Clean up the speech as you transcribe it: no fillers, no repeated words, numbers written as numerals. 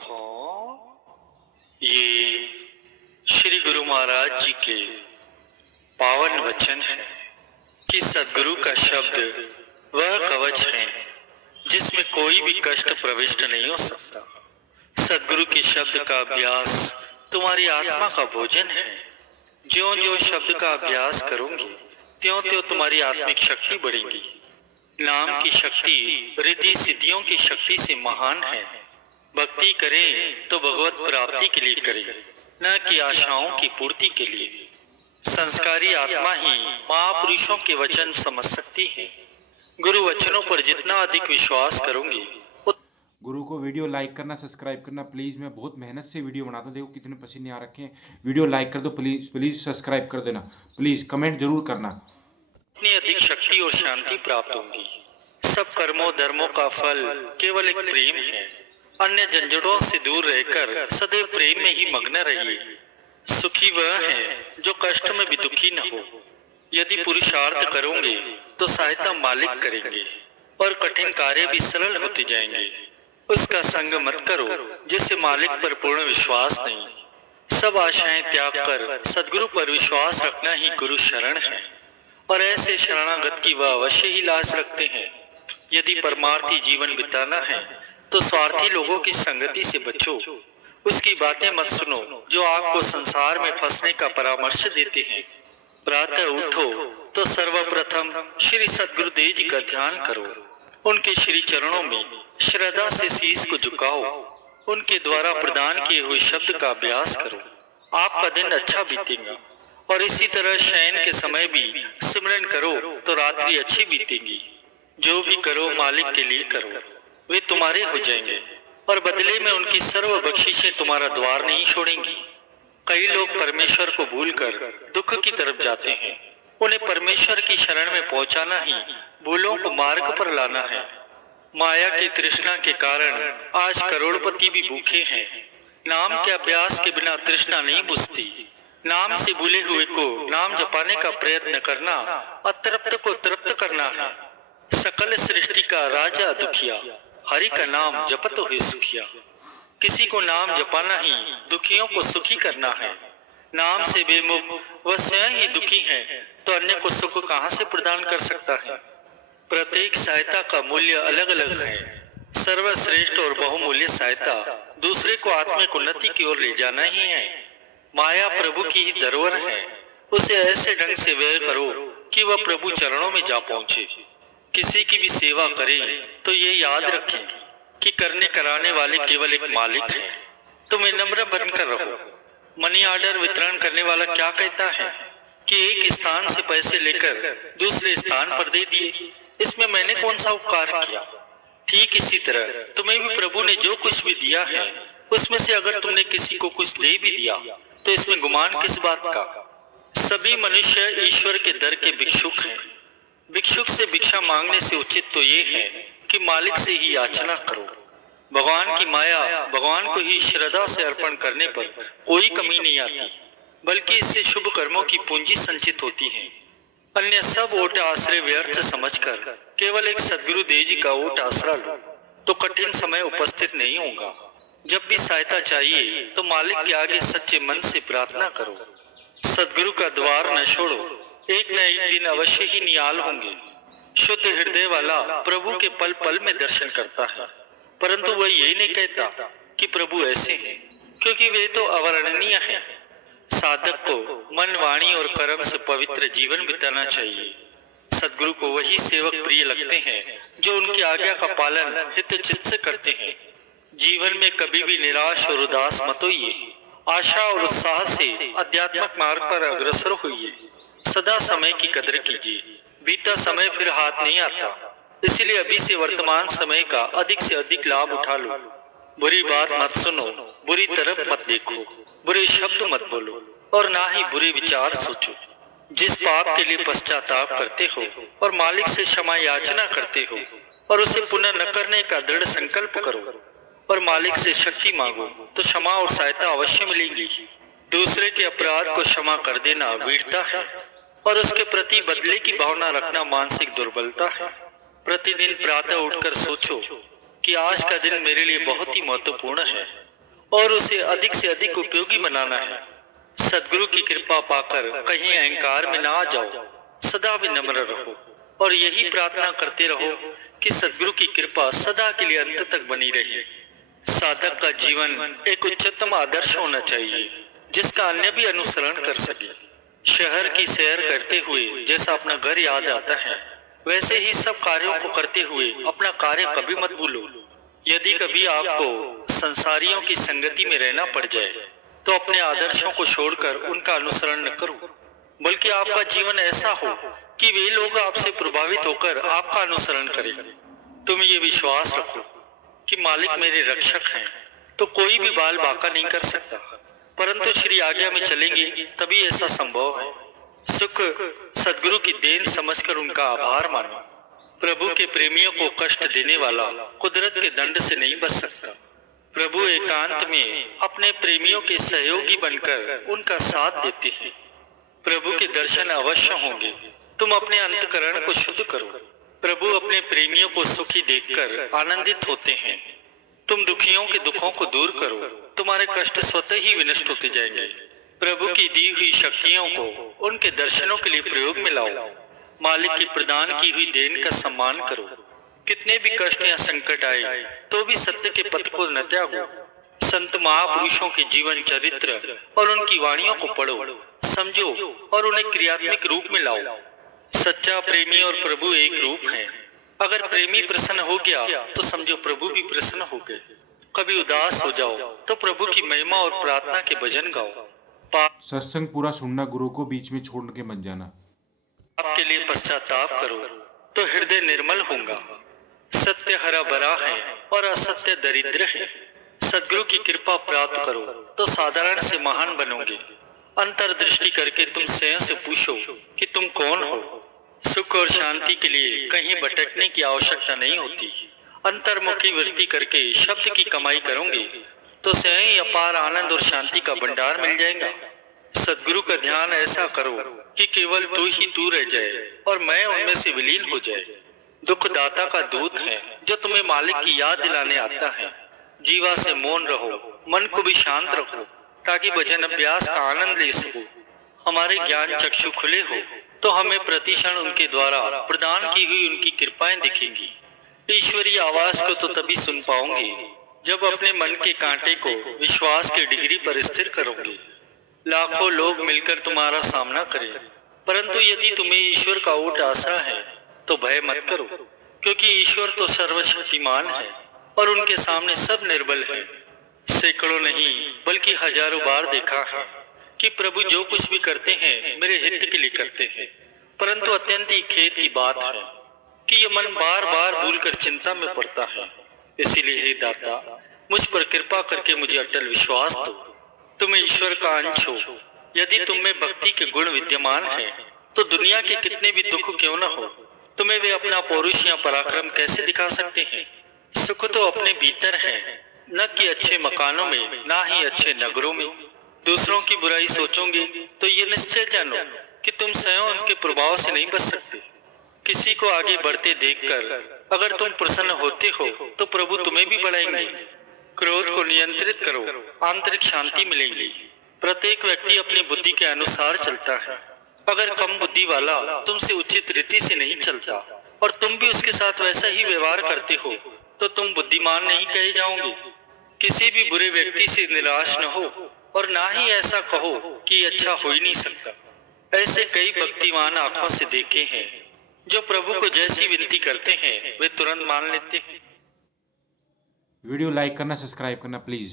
गुरुमुखों, ये श्री गुरु महाराज जी के पावन वचन है कि सदगुरु का शब्द वह कवच है जिसमें कोई भी कष्ट प्रविष्ट नहीं हो सकता। सदगुरु के शब्द का अभ्यास तुम्हारी आत्मा का भोजन है। ज्यों ज्यों शब्द का अभ्यास करोगे त्यों त्यों तुम्हारी आत्मिक शक्ति बढ़ेगी। नाम की शक्ति रिद्धि सिद्धियों की शक्ति से महान है। भक्ति करें तो भगवत प्राप्ति के लिए करें, न कि आशाओं की पूर्ति के लिए। संस्कारी आत्मा ही महापुरुषों के वचन समझ सकती है। गुरु वचनों पर जितना अधिक विश्वास करोगे। गुरु को वीडियो लाइक करना, सब्सक्राइब करना प्लीज़। मैं बहुत मेहनत से वीडियो बनाता हूँ, देखो कितने पसीने आ रखे हैं। वीडियो लाइक कर दो प्लीज़, प्लीज़ सब्सक्राइब कर देना प्लीज़, कमेंट जरूर करना। इतनी अधिक शक्ति और शांति प्राप्त होगी। सब कर्मों धर्मों का फल केवल एक प्रेम है। अन्य झंझटों से दूर रहकर सदैव प्रेम में ही मग्न रहिए। सुखी वह है जो कष्ट में भी दुखी न हो। यदि पुरुषार्थ करोगे तो सहायता मालिक करेंगे और कठिन कार्य भी सरल होते जाएंगे। उसका संग मत करो जिससे मालिक पर पूर्ण विश्वास नहीं। सब आशाएं त्याग कर सदगुरु पर विश्वास रखना ही गुरु शरण है, और ऐसे शरणागत की वह अवश्य ही लाज रखते हैं। यदि परमार्थी जीवन बिताना है तो स्वार्थी लोगों की संगति से बचो। उसकी बातें मत सुनो जो आपको संसार में फंसने का परामर्श देते हैं। प्रातः उठो तो सर्वप्रथम श्री सद्गुरुदेव जी का ध्यान करो। उनके श्री चरणों में श्रद्धा से शीश को झुकाओ। उनके द्वारा प्रदान किए हुए शब्द का अभ्यास करो। आपका दिन अच्छा बीतेगा। और इसी तरह शयन के समय भी सिमरन करो तो रात्रि अच्छी बीतेगी। जो भी करो मालिक के लिए करो, वे तुम्हारे हो जाएंगे और बदले में उनकी सर्व बख्शिशें तुम्हारा द्वार नहीं छोड़ेंगी। कई लोग परमेश्वर को भूलकर दुख की तरफ जाते हैं। उन्हें परमेश्वर की शरण में पहुंचाना ही भूलों को मार्ग पर लाना है। माया की तृष्णा के कारण आज करोड़पति भी भूखे हैं। नाम के अभ्यास के बिना तृष्णा नहीं बुझती। नाम से भूले हुए को नाम जपाने का प्रयत्न करना अतृप्त को तृप्त करना है। सकल सृष्टि का राजा दुखिया, हरि का नाम जपत हुए सुखिया। किसी को नाम जपाना ही दुखियों को सुखी करना है। नाम से बेमुख वह स्वयं ही दुखी है तो अन्य को सुख कहां से प्रदान कर सकता है। प्रत्येक सहायता का मूल्य अलग अलग है। सर्वश्रेष्ठ और बहुमूल्य सहायता दूसरे को आत्मिक उन्नति की ओर ले जाना ही है। माया प्रभु की ही धरोहर है। उसे ऐसे ढंग से व्यय करो कि वह प्रभु चरणों में जा पहुंचे। किसी की भी सेवा करें तो ये याद रखें कि करने कराने वाले केवल एक मालिक है। तुम विनम्र बनकर रहो। मनी ऑर्डर वितरण करने वाला क्या कहता है कि एक स्थान से पैसे लेकर दूसरे स्थान पर दे दिए, इसमें मैंने कौन सा उपकार किया। ठीक इसी तरह तुम्हें भी प्रभु ने जो कुछ भी दिया है उसमें से अगर तुमने किसी को कुछ दे भी दिया तो इसमें गुमान किस बात का। सभी मनुष्य ईश्वर के दर के भिक्षुक हैं। भिक्षुक से भिक्षा मांगने से उचित तो ये है कि मालिक से ही याचना करो। भगवान की माया भगवान को ही श्रद्धा से अर्पण करने पर कोई कमी नहीं आती, बल्कि इससे शुभ कर्मों की पूंजी संचित होती है। अन्य सब ओट आश्रय व्यर्थ समझकर केवल एक सदगुरु देव जी का ओट आसरा लो तो कठिन समय उपस्थित नहीं होगा। जब भी सहायता चाहिए तो मालिक के आगे सच्चे मन से प्रार्थना करो। सदगुरु का द्वार न छोड़ो। एक न एक दिन अवश्य ही निहाल होंगे। शुद्ध हृदय वाला प्रभु के पल पल में दर्शन करता है, परंतु वह यही नहीं कहता कि प्रभु ऐसे हैं, क्योंकि वे तो अवर्णनीय हैं। साधक को मन वाणी और कर्म से पवित्र जीवन बिताना चाहिए। सदगुरु को वही सेवक प्रिय लगते हैं जो उनकी आज्ञा का पालन हित चित्त से करते हैं। जीवन में कभी भी निराश और उदास मत होइए। आशा और उत्साह से आध्यात्मिक मार्ग पर अग्रसर होइए। सदा समय की कदर कीजिए। बीता समय फिर हाथ नहीं आता, इसलिए अभी से वर्तमान समय का अधिक से अधिक लाभ उठा लो। बुरी बात मत सुनो, बुरी तरफ मत देखो, बुरे शब्द मत बोलो और ना ही बुरे विचार सोचो। जिस पाप के लिए पश्चाताप करते हो और मालिक से क्षमा याचना करते हो और उसे पुनः न करने का दृढ़ संकल्प करो और मालिक से शक्ति मांगो तो क्षमा और सहायता अवश्य मिलेगी। दूसरे के अपराध को क्षमा कर देना वीरता है और उसके प्रति बदले की भावना रखना मानसिक दुर्बलता है। प्रतिदिन प्रातः उठकर सोचो कि आज का दिन मेरे लिए बहुत ही महत्वपूर्ण है और उसे अधिक से अधिक उपयोगी बनाना है। सदगुरु की कृपा पाकर कहीं अहंकार में ना आ जाओ, सदा विनम्र रहो और यही प्रार्थना करते रहो कि सदगुरु की कृपा सदा के लिए अंत तक बनी रहे। साधक का जीवन एक उच्चतम आदर्श होना चाहिए जिसका अन्य भी अनुसरण कर सके। शहर की सैर करते हुए जैसा अपना घर याद आता है, वैसे ही सब कार्यों को करते हुए अपना कार्य कभी मत भूलो। यदि कभी आपको संसारियों की संगति में रहना पड़ जाए तो अपने आदर्शों को छोड़कर उनका अनुसरण न करो, बल्कि आपका जीवन ऐसा हो कि वे लोग आपसे प्रभावित होकर आपका अनुसरण करें। तुम ये विश्वास रखो कि मालिक मेरे रक्षक हैं तो कोई भी बाल बांका नहीं कर सकता, परंतु श्री आज्ञा में चलेंगे तभी ऐसा संभव है। सुख सदगुरु की देन समझकर उनका आभार मानो। प्रभु के प्रेमियों को कष्ट देने वाला कुदरत के दंड से नहीं बच सकता। प्रभु एकांत में अपने प्रेमियों के सहयोगी बनकर उनका साथ देते हैं। प्रभु के दर्शन अवश्य होंगे, तुम अपने अंतकरण को शुद्ध करो। प्रभु अपने प्रेमियों को सुखी देखकर आनंदित होते हैं। तुम दुखियों के दुखों को दूर करो, तुम्हारे कष्ट स्वतः ही विनष्ट होते जाएंगे। प्रभु की दी हुई शक्तियों को उनके दर्शनों के लिए प्रयोग में लाओ। मालिक की प्रदान की हुई देन का सम्मान करो। कितने भी कष्ट या संकट आए तो भी सत्य के पथ को न त्यागो। संत महापुरुषों के जीवन चरित्र और उनकी वाणियों को पढ़ो, समझो और उन्हें क्रियात्मक रूप में लाओ। सच्चा प्रेमी और प्रभु एक रूप हैं। अगर प्रेमी प्रसन्न हो गया तो समझो प्रभु भी प्रसन्न हो गए। कभी उदास हो जाओ तो प्रभु की महिमा और प्रार्थना के भजन गाओ। सत्संग पूरा सुनना, गुरु को बीच में छोड़ के मत जाना। आपके लिए पश्चाताप करो तो हृदय निर्मल होगा। सत्य हरा भरा है और असत्य दरिद्र है। सदगुरु की कृपा प्राप्त करो तो साधारण से महान बनोगे। अंतर्दृष्टि करके तुम स्वयं से पूछो कि तुम कौन हो। सुख और शांति के लिए कहीं भटकने की आवश्यकता नहीं होती। अंतर्मुखी वृत्ति करके शब्द की कमाई करोगे तो स्वयं ही अपार आनंद और शांति का भंडार मिल जाएगा। सदगुरु का ध्यान ऐसा करो कि केवल तू ही तू रह जाए और मैं उनमें से विलीन हो जाए। दुखदाता का दूत है जो तुम्हें मालिक की याद दिलाने आता है। जीवा से मौन रहो, मन को भी शांत रखो ताकि भजन अभ्यास का आनंद ले सको। हमारे ज्ञान चक्षु खुले हो तो हमें प्रतिक्षण उनके द्वारा प्रदान की हुई उनकी कृपाएं दिखेंगी। ईश्वरीय आवाज को तो तभी सुन पाओगे जब अपने मन के कांटे को विश्वास के डिग्री पर स्थिर करोगे। लाखों लोग मिलकर तुम्हारा सामना करें, परंतु यदि तुम्हें ईश्वर का ओट आसरा है तो भय मत करो, क्योंकि ईश्वर तो सर्वशक्तिमान है और उनके सामने सब निर्बल है। सैकड़ों नहीं बल्कि हजारों बार देखा है कि प्रभु जो कुछ भी करते हैं मेरे हित के लिए करते हैं, परंतु अत्यंत ही खेद की बात है कि ये मन बार बार भूलकर चिंता में पड़ता है। इसीलिए हे दाता, मुझ पर कृपा करके मुझे अटल विश्वास दो। तुम ईश्वर का अंश हो। यदि तुम में भक्ति के गुण विद्यमान है तो दुनिया के कितने भी दुख क्यों न हो, तुम्हें वे अपना पौरुष या पराक्रम कैसे दिखा सकते हैं। सुख तो अपने भीतर है, न कि अच्छे मकानों में, ना ही अच्छे नगरों में। दूसरों की बुराई सोचोगे तो ये निश्चय जानो कि तुम स्वयं उनके प्रभाव से नहीं बच सकते। किसी को आगे बढ़ते देखकर अगर तुम प्रसन्न होते हो तो प्रभु तुम्हें भी बढ़ाएंगे। क्रोध को नियंत्रित करो, आंतरिक शांति मिलेगी। प्रत्येक व्यक्ति अपनी बुद्धि के अनुसार चलता है। अगर कम बुद्धि वाला तुमसे उचित रीति से नहीं चलता और तुम भी उसके साथ वैसा ही व्यवहार करते हो तो तुम बुद्धिमान नहीं कहे जाओगे। किसी भी बुरे व्यक्ति से निराश न हो और ना ही ऐसा कहो कि अच्छा हो ही नहीं सकता। ऐसे कई भक्तिमान आंखों से देखे हैं जो प्रभु को जैसी विनती करते हैं वे तुरंत मान लेते हैं। वीडियो लाइक करना, सब्सक्राइब करना प्लीज़।